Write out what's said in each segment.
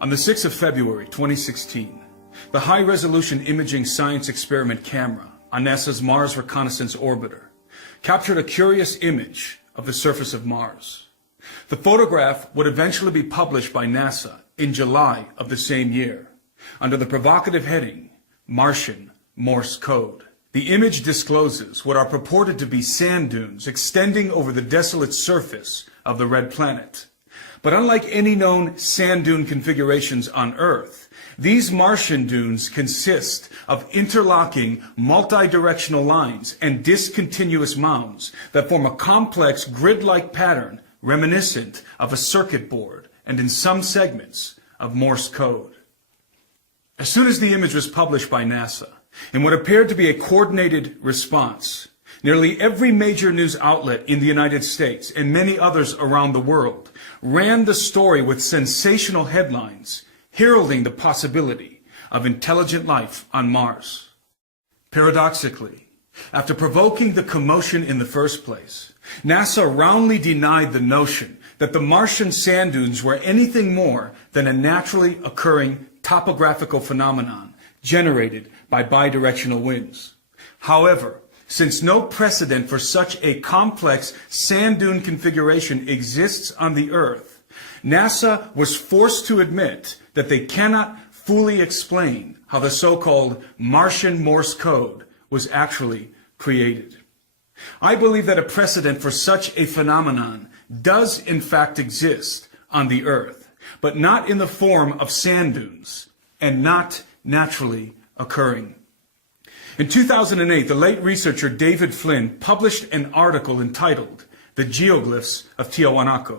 On the 6th of February 2016, the high-resolution imaging science experiment camera on NASA's Mars Reconnaissance Orbiter captured a curious image of the surface of Mars. The photograph would eventually be published by NASA in July of the same year under the provocative heading, Martian Morse Code. The image discloses what are purported to be sand dunes extending over the desolate surface of the red planet. But unlike any known sand dune configurations on Earth, these Martian dunes consist of interlocking multi-directional lines and discontinuous mounds that form a complex grid-like pattern reminiscent of a circuit board and in some segments of Morse code. As soon as the image was published by NASA, in what appeared to be a coordinated response, nearly every major news outlet in the United States and many others around the world ran the story with sensational headlines heralding the possibility of intelligent life on Mars. Paradoxically, after provoking the commotion in the first place, NASA roundly denied the notion that the Martian sand dunes were anything more than a naturally occurring topographical phenomenon generated by bidirectional winds. However, since no precedent for such a complex sand dune configuration exists on the Earth, NASA was forced to admit that they cannot fully explain how the so-called Martian Morse code was actually created. I believe that a precedent for such a phenomenon does in fact exist on the Earth, but not in the form of sand dunes and not naturally occurring. In 2008, the late researcher David Flynn published an article entitled The Geoglyphs of Tiwanaku.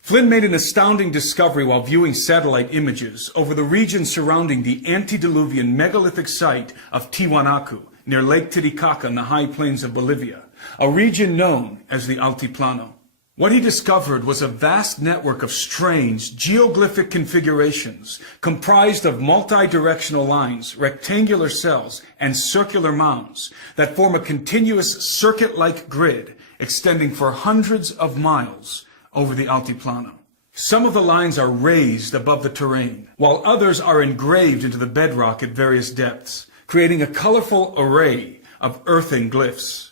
Flynn made an astounding discovery while viewing satellite images over the region surrounding the antediluvian megalithic site of Tiwanaku near Lake Titicaca in the high plains of Bolivia, a region known as the Altiplano. What he discovered was a vast network of strange geoglyphic configurations comprised of multi-directional lines, rectangular cells, and circular mounds that form a continuous circuit-like grid extending for hundreds of miles over the Altiplano. Some of the lines are raised above the terrain, while others are engraved into the bedrock at various depths, creating a colorful array of earthen glyphs.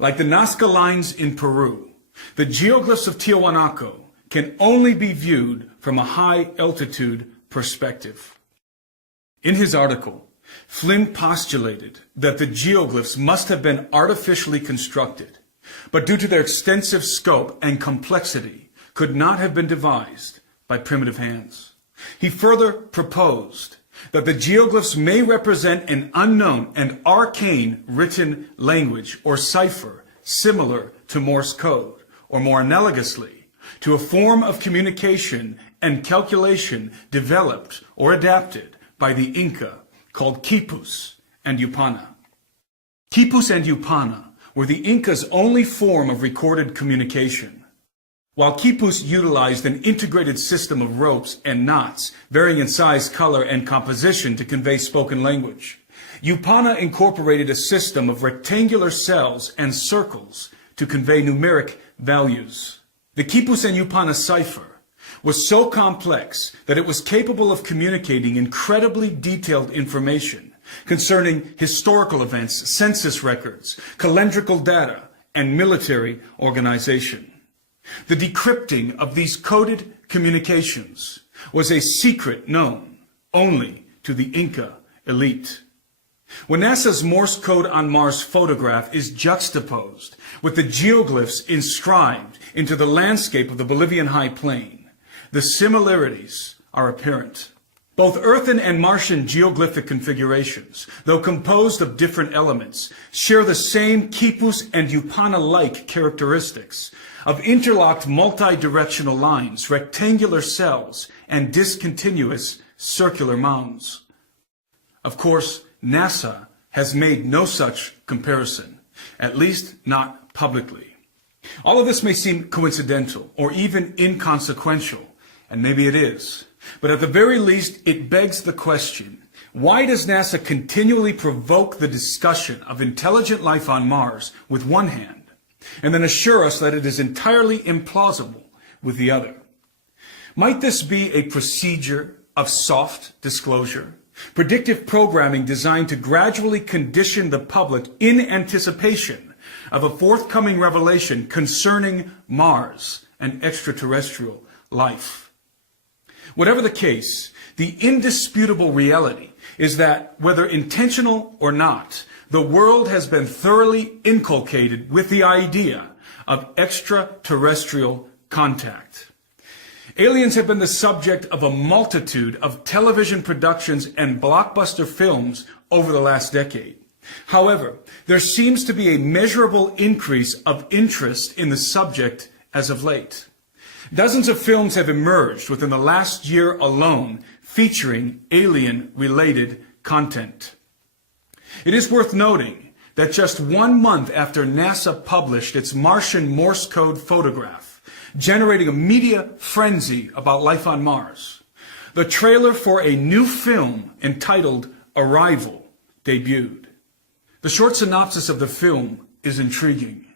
Like the Nazca lines in Peru, the geoglyphs of Tiwanaku can only be viewed from a high-altitude perspective. In his article, Flynn postulated that the geoglyphs must have been artificially constructed, but due to their extensive scope and complexity, could not have been devised by primitive hands. He further proposed that the geoglyphs may represent an unknown and arcane written language or cipher similar to Morse code, or more analogously, to a form of communication and calculation developed or adapted by the Inca called quipus and yupana. Quipus and yupana were the Inca's only form of recorded communication. While quipus utilized an integrated system of ropes and knots, varying in size, color, and composition to convey spoken language, yupana incorporated a system of rectangular cells and circles to convey numeric values. The quipus and yupana cipher was so complex that it was capable of communicating incredibly detailed information concerning historical events, census records, calendrical data, and military organization. The decrypting of these coded communications was a secret known only to the Inca elite. When NASA's Morse code on Mars photograph is juxtaposed with the geoglyphs inscribed into the landscape of the Bolivian high plain, the similarities are apparent. Both earthen and Martian geoglyphic configurations, though composed of different elements, share the same quipus and yupana-like characteristics of interlocked multi-directional lines, rectangular cells, and discontinuous circular mounds. Of course, NASA has made no such comparison, at least not publicly. All of this may seem coincidental or even inconsequential, and maybe it is. But at the very least, it begs the question, why does NASA continually provoke the discussion of intelligent life on Mars with one hand, and then assure us that it is entirely implausible with the other? Might this be a procedure of soft disclosure? Predictive programming designed to gradually condition the public in anticipation of a forthcoming revelation concerning Mars and extraterrestrial life. Whatever the case, the indisputable reality is that, whether intentional or not, the world has been thoroughly inculcated with the idea of extraterrestrial contact. Aliens have been the subject of a multitude of television productions and blockbuster films over the last decade. However, there seems to be a measurable increase of interest in the subject as of late. Dozens of films have emerged within the last year alone featuring alien-related content. It is worth noting that just 1 month after NASA published its Martian Morse code photograph, generating a media frenzy about life on Mars, the trailer for a new film entitled Arrival debuted. The short synopsis of the film is intriguing.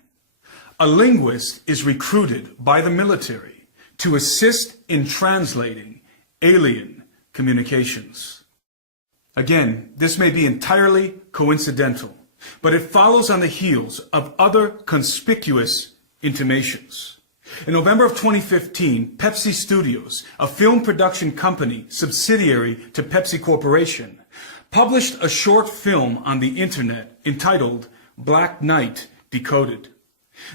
A linguist is recruited by the military to assist in translating alien communications. Again, this may be entirely coincidental, but it follows on the heels of other conspicuous intimations. In November of 2015, Pepsi Studios, a film production company subsidiary to Pepsi Corporation, published a short film on the internet entitled Black Knight Decoded.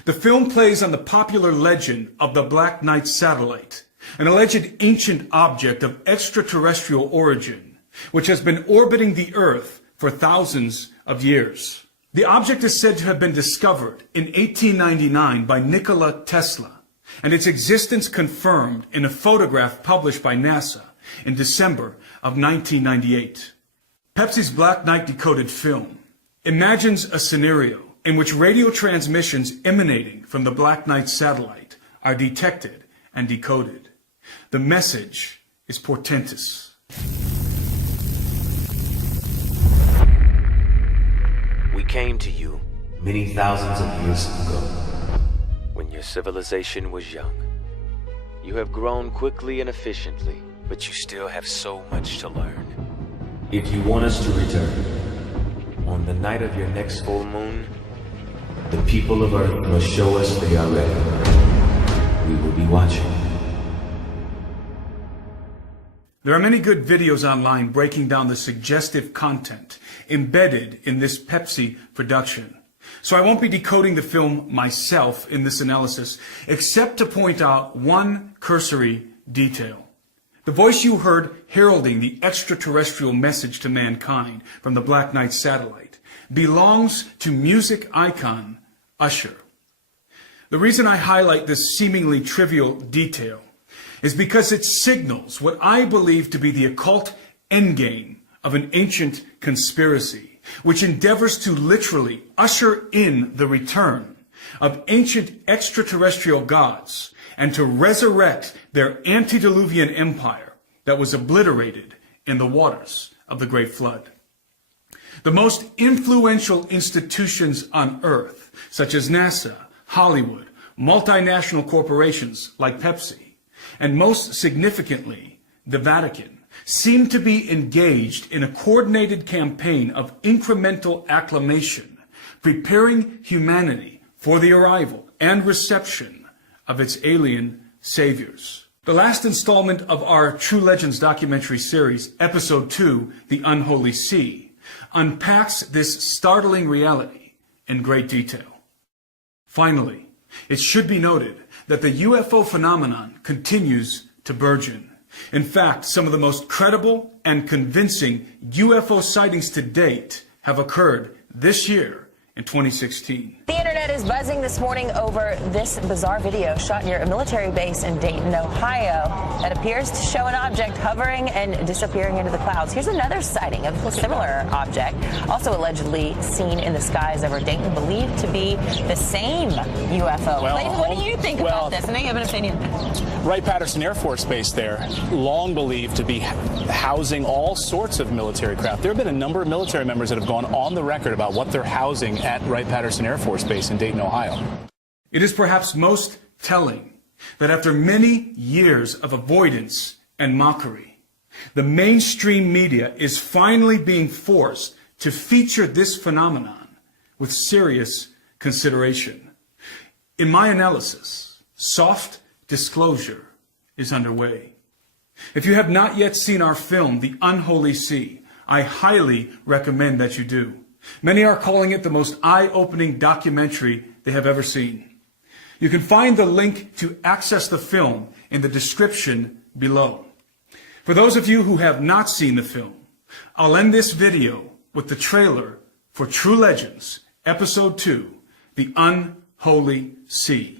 The film plays on the popular legend of the Black Knight satellite, an alleged ancient object of extraterrestrial origin, which has been orbiting the Earth for thousands of years. The object is said to have been discovered in 1899 by Nikola Tesla, and its existence confirmed in a photograph published by NASA in December of 1998. Pepsi's Black Knight Decoded film imagines a scenario in which radio transmissions emanating from the Black Knight satellite are detected and decoded. The message is portentous. We came to you many thousands of years ago, when your civilization was young. You have grown quickly and efficiently, but you still have so much to learn. if you want us to return. On the night of your next full moon, The people of Earth must show us they are ready. We will be watching. There are many good videos online breaking down the suggestive content embedded in this Pepsi production. So I won't be decoding the film myself in this analysis, except to point out one cursory detail. The voice you heard heralding the extraterrestrial message to mankind from the Black Knight satellite belongs to music icon Usher. The reason I highlight this seemingly trivial detail is because it signals what I believe to be the occult endgame of an ancient conspiracy, which endeavors to literally usher in the return of ancient extraterrestrial gods and to resurrect their antediluvian empire that was obliterated in the waters of the Great Flood. The most influential institutions on Earth, such as NASA, Hollywood, multinational corporations like Pepsi, and most significantly, the Vatican, seem to be engaged in a coordinated campaign of incremental acclamation, preparing humanity for the arrival and reception of its alien saviors. The last installment of our True Legends documentary series, Episode 2, The Unholy Sea, unpacks this startling reality in great detail. Finally, it should be noted that the UFO phenomenon continues to burgeon. In fact, some of the most credible and convincing UFO sightings to date have occurred this year in 2016. The internet is buzzing this morning over this bizarre video shot near a military base in Dayton, Ohio, that appears to show an object hovering and disappearing into the clouds. Here's another sighting of a similar object, also allegedly seen in the skies over Dayton, believed to be the same UFO. Clayton, what do you think about this? And I have an opinion. Wright-Patterson Air Force Base there, long believed to be housing all sorts of military craft. There have been a number of military members that have gone on the record about what they're housing at Wright-Patterson Air Force Base in Dayton, Ohio. It is perhaps most telling that after many years of avoidance and mockery, the mainstream media is finally being forced to feature this phenomenon with serious consideration. In my analysis, soft disclosure is underway. If you have not yet seen our film, The Unholy Sea, I highly recommend that you do. Many are calling it the most eye-opening documentary they have ever seen. You can find the link to access the film in the description below. For those of you who have not seen the film, I'll end this video with the trailer for True Legends, Episode 2, The Unholy Sea.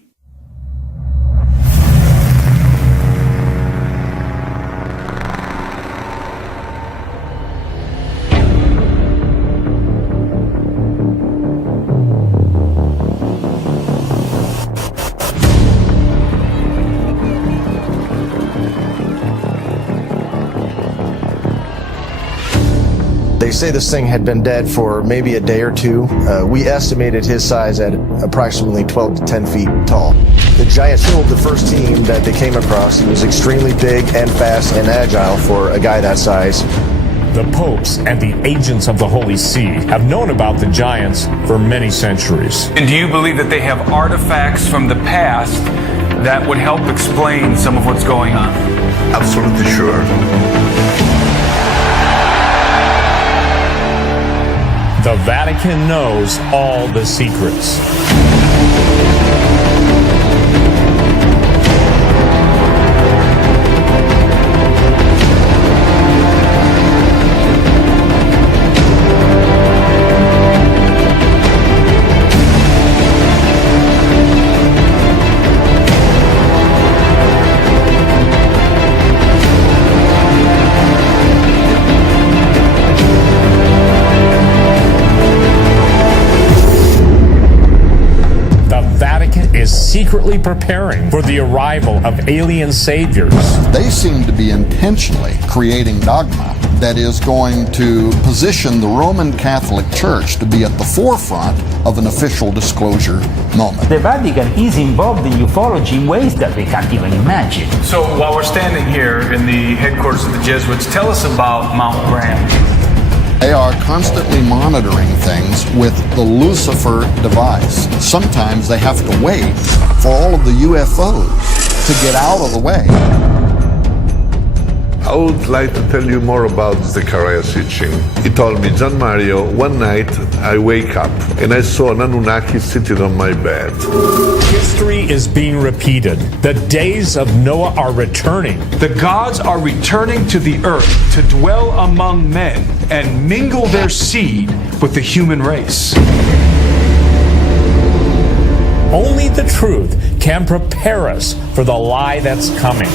They say this thing had been dead for maybe a day or two. We estimated his size at approximately 12 to 10 feet tall. The giant killed the first team that they came across. He was extremely big and fast and agile for a guy that size. The popes and the agents of the Holy See have known about the giants for many centuries. And do you believe that they have artifacts from the past that would help explain some of what's going on? Absolutely sure. The Vatican knows all the secrets. Secretly preparing for the arrival of alien saviors. They seem to be intentionally creating dogma that is going to position the Roman Catholic Church to be at the forefront of an official disclosure moment. The Vatican is involved in ufology in ways that we can't even imagine. So while we're standing here in the headquarters of the Jesuits, tell us about Mount Graham. They are constantly monitoring things with the Lucifer device. Sometimes they have to wait for all of the UFOs to get out of the way. I would like to tell you more about Zechariah's teaching. He told me, John Mario, one night I wake up and I saw an Anunnaki sitting on my bed. History is being repeated. The days of Noah are returning. The gods are returning to the earth to dwell among men and mingle their seed with the human race. Only the truth can prepare us for the lie that's coming.